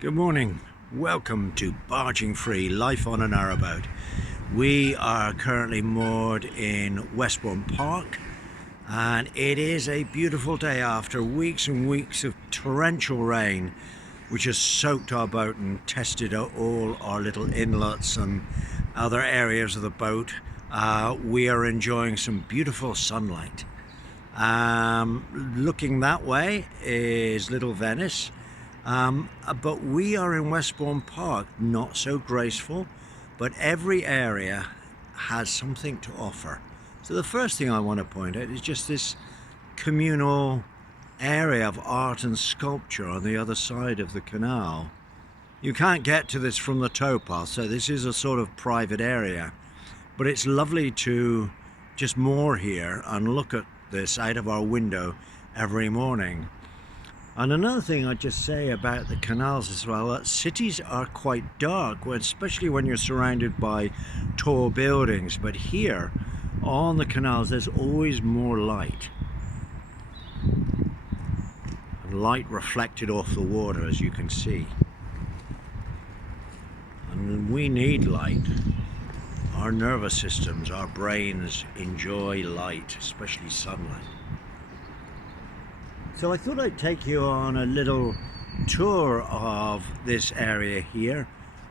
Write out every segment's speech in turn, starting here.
Good morning. Welcome to Barging Free, Life on a Narrowboat. We are currently moored in Westbourne Park, and it is a beautiful day after weeks and weeks of torrential rain, which has soaked our boat and tested out all our little inlets and other areas of the boat. We are enjoying some beautiful sunlight. Looking that way is Little Venice. But we are in Westbourne Park, not so graceful, but every area has something to offer. So the first thing I want to point out is just this communal area of art and sculpture on the other side of the canal. You can't get to this from the towpath, so this is a sort of private area, but it's lovely to just moor here and look at this out of our window every morning. And another thing I'd just say about the canals as well, that cities are quite dark, especially when you're surrounded by tall buildings. But here on the canals, there's always more light. And light reflected off the water, as you can see. And we need light. Our nervous systems, our brains enjoy light, especially sunlight. So I thought I'd take you on a little tour of this area here.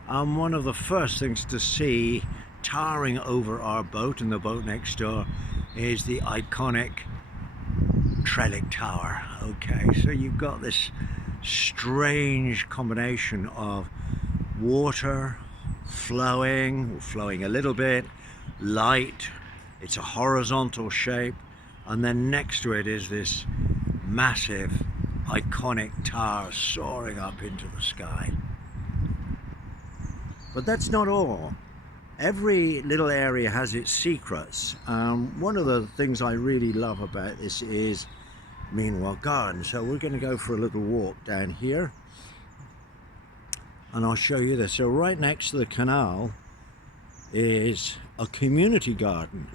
One of the first things to see towering over our boat and the boat next door is the iconic Trellick Tower. Okay, so you've got this strange combination of water flowing a little bit, light, it's a horizontal shape, and then next to it is this massive iconic tower soaring up into the sky. But that's not all. Every little area has its secrets. One of the things I really love about this is Meanwhile Garden. So we're going to go for a little walk down here and I'll show you this. So right next to the canal is a community garden.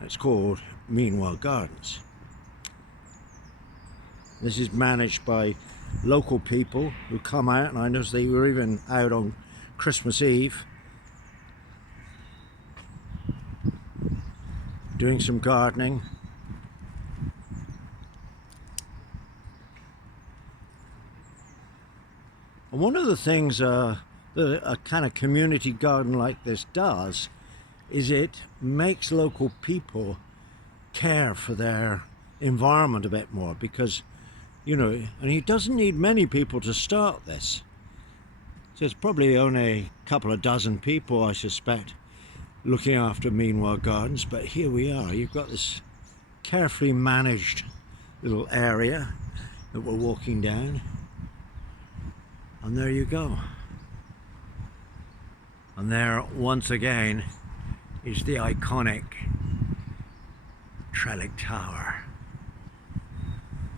It's called Meanwhile Gardens. This is managed by local people who come out, and I noticed they were even out on Christmas Eve doing some gardening. And one of the things that a kind of community garden like this does is it makes local people care for their environment a bit more, because you know, and it doesn't need many people to start this. So it's probably only a couple of dozen people, I suspect, looking after Meanwhile Gardens. But here we are. You've got this carefully managed little area that we're walking down. And there you go. And there, once again, is the iconic Trellick Tower.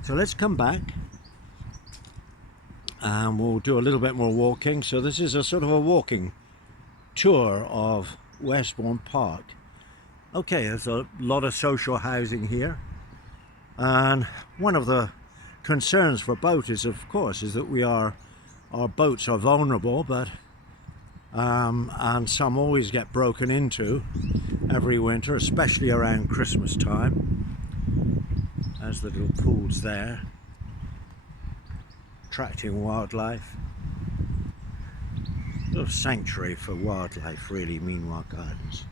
So let's come back and we'll do a little bit more walking. So this is a sort of a walking tour of Westbourne Park. Okay, there's a lot of social housing here, and one of the concerns for boaters, of course, is that our boats are vulnerable, but and some always get broken into every winter, especially around Christmas time. There's the little pools there, attracting wildlife. A little sanctuary for wildlife, really, Meanwhile Gardens.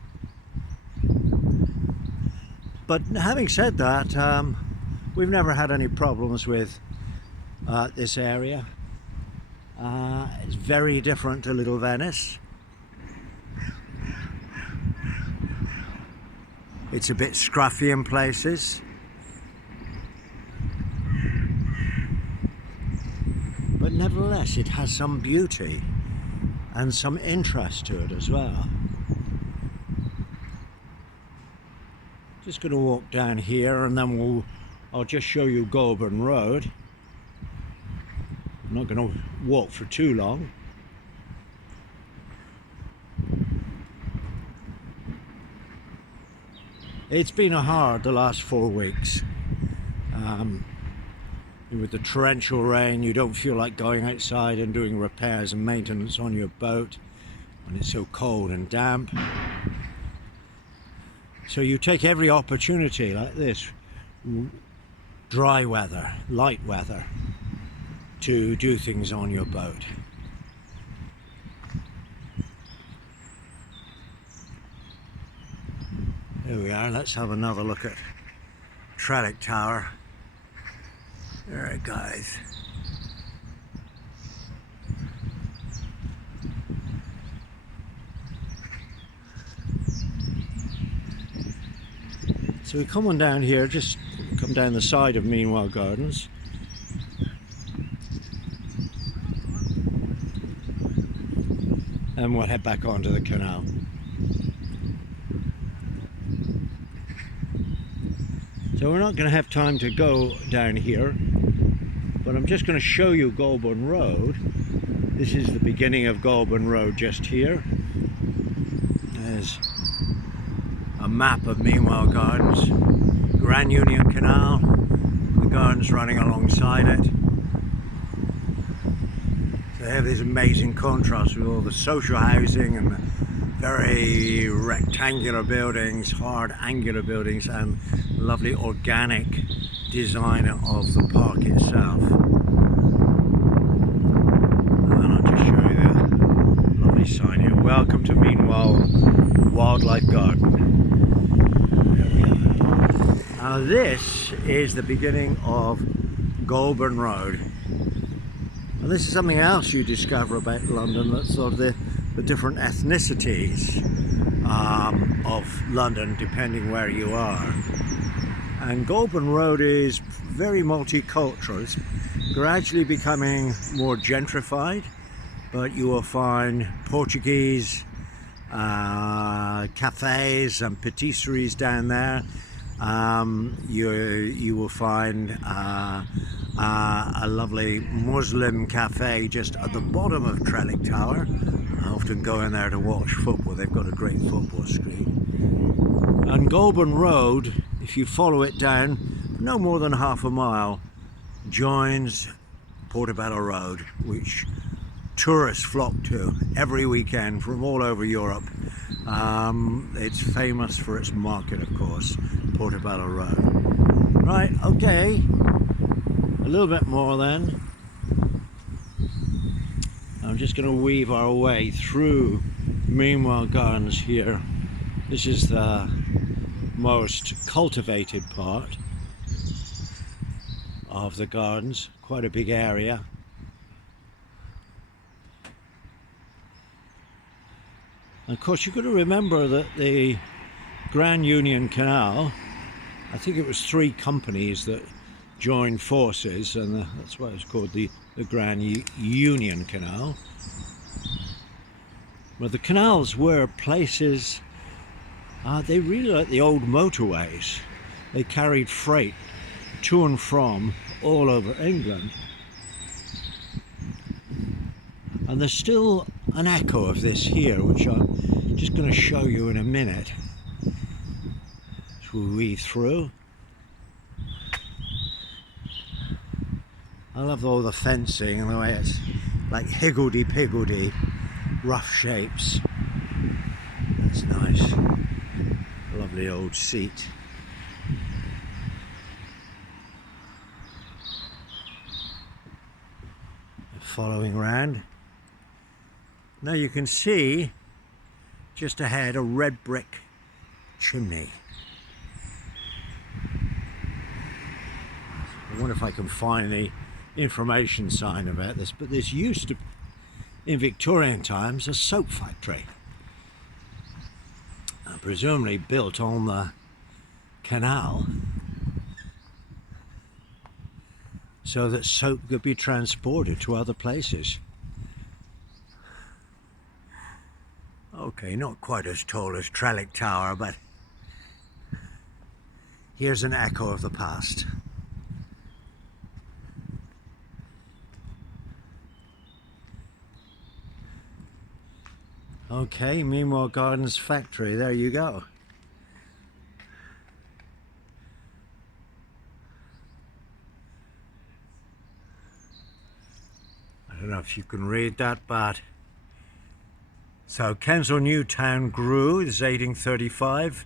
But having said that, we've never had any problems with this area. It's very different to Little Venice. It's a bit scruffy in places. But nevertheless, it has some beauty and some interest to it as well. Just going to walk down here, and then I'll just show you Goulburn Road. I'm not going to walk for too long. It's been the last 4 weeks. with the torrential rain, you don't feel like going outside and doing repairs and maintenance on your boat when it's so cold and damp. So you take every opportunity like this, dry weather, light weather, to do things on your boat. There we are. Let's have another look at Trellick Tower. There it goes. So we come on down here, just come down the side of Meanwhile Gardens. And we'll head back onto the canal. So we're not going to have time to go down here, but I'm just going to show you Goulburn Road. This is the beginning of Goulburn Road just here. There's a map of Meanwhile Gardens, Grand Union Canal, the gardens running alongside it. So they have this amazing contrast with all the social housing and the very rectangular buildings, hard angular buildings, and lovely organic design of the park itself. And I'll just show you the lovely sign here. Welcome to Meanwhile Wildlife Garden. There we go. Now this is the beginning of Goulburn Road. And this is something else you discover about London, that's sort of the different ethnicities of London depending where you are. And Goulburn Road is very multicultural. It's gradually becoming more gentrified, but you will find Portuguese cafes and patisseries down there. You will find a lovely Muslim cafe just at the bottom of Trellick Tower. I often go in there to watch football. They've got a great football screen. And Goulburn Road, if you follow it down no more than half a mile, joins Portobello Road, which tourists flock to every weekend from all over Europe. It's famous for its market, of course, Portobello Road. Right, okay, a little bit more then. I'm just going to weave our way through Meanwhile Gardens here. This is the most cultivated part of the gardens, quite a big area. And of course you've got to remember that the Grand Union Canal, I think it was 3 companies that joined forces, and that's why it's called the Grand Union Canal. Well, the canals were places, they really like the old motorways. They carried freight to and from all over England. And there's still an echo of this here, which I'm just going to show you in a minute as we weave through. I love all the fencing and the way it's like higgledy-piggledy, rough shapes. That's nice. Lovely old seat. Following round. Now you can see just ahead a red brick chimney. I wonder if I can find the information sign about this, but this used to, in Victorian times, a soap factory. Presumably built on the canal so that soap could be transported to other places. Okay, not quite as tall as Trellick Tower, but here's an echo of the past. Okay, Meanwhile Gardens factory, there you go. don't know if you can read that, but so Kensal New Town grew. This is 1835,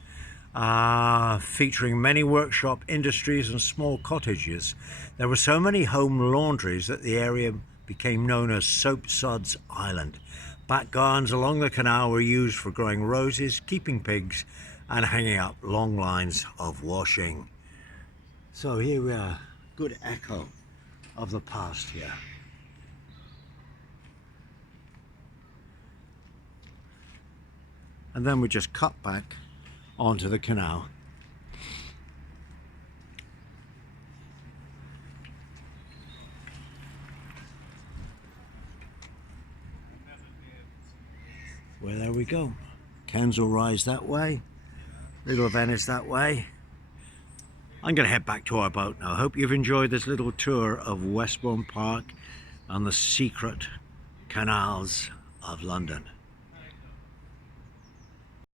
featuring many workshop industries and small cottages. There were so many home laundries that the area became known as Soapsuds Island. Back gardens along the canal were used for growing roses, keeping pigs, and hanging up long lines of washing. So here we are, good echo of the past here. And then we just cut back onto the canal. Well, there we go. Kensal Rise that way, Little Venice that way. I'm going to head back to our boat now. I hope you've enjoyed this little tour of Westbourne Park and the secret canals of London.